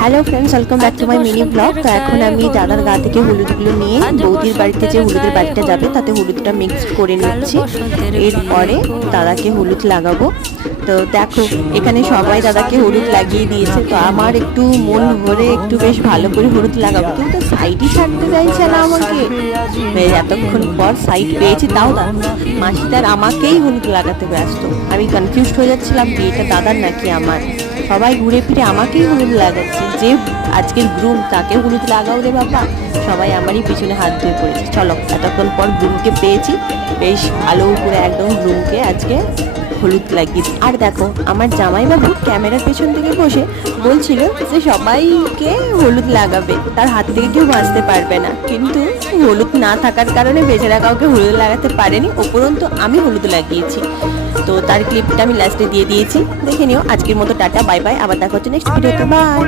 Hello friends, welcome back to my mini blog. তো এখন আমি দাদার গা থেকে হলুদগুলো নিয়ে বৌদির বাড়িতে যে হলুদের বাড়িটা যাবে তাতে হলুদটা মিক্স করে নিচ্ছি। এরপরে দাদাকে হলুদ লাগাবো। তো দেখো এখানে সবাই দাদাকে হলুদ লাগিয়ে দিয়েছে, তো আমার একটু মন ভরে একটু বেশ ভালো করে হলুদ লাগাবো, কিন্তু সাইডই ছাড়তে চাইছে না আমাকে। এতক্ষণ পর সাইড পেয়েছি, তাও মাসিদার আমাকেই হলুদ লাগাতে ব্যস্ত। আমি কনফিউজড হয়ে যাচ্ছিলাম বিয়েটা দাদার নাকি আমার। সবাই ঘুরে ফিরে আমাকেই হলুদ লাগাচ্ছে, যে আজকের গ্রুম তাকে হলুদ লাগাও রে বাবা। সবাই আমারই পিছনে হাত ধুয়ে পড়েছে। চলো, এতক্ষণ পর গ্রুমকে পেয়েছি, বেশ ভালো করে একদম গ্রুমকে আজকে হলুদ লাগিয়েছি। আর দেখো আমার জামাইবাবু ক্যামেরার পেছন থেকে বসে বলছিল যে সবাইকে হলুদ লাগাবে, তার হাত থেকে কেউ বাঁচতে পারবে না, কিন্তু হলুদ না থাকার কারণে বেচারা কাউকে হলুদ লাগাতে পারেনি, উপরন্তু আমি হলুদ লাগিয়েছি। তো তার ক্লিপটা আমি লাস্টে দিয়ে দিয়েছি, দেখে নিও। আজকের মতো টাটা, বাই বাই, আবার দেখা হচ্ছে নেক্সট ভিডিওতে, বাই।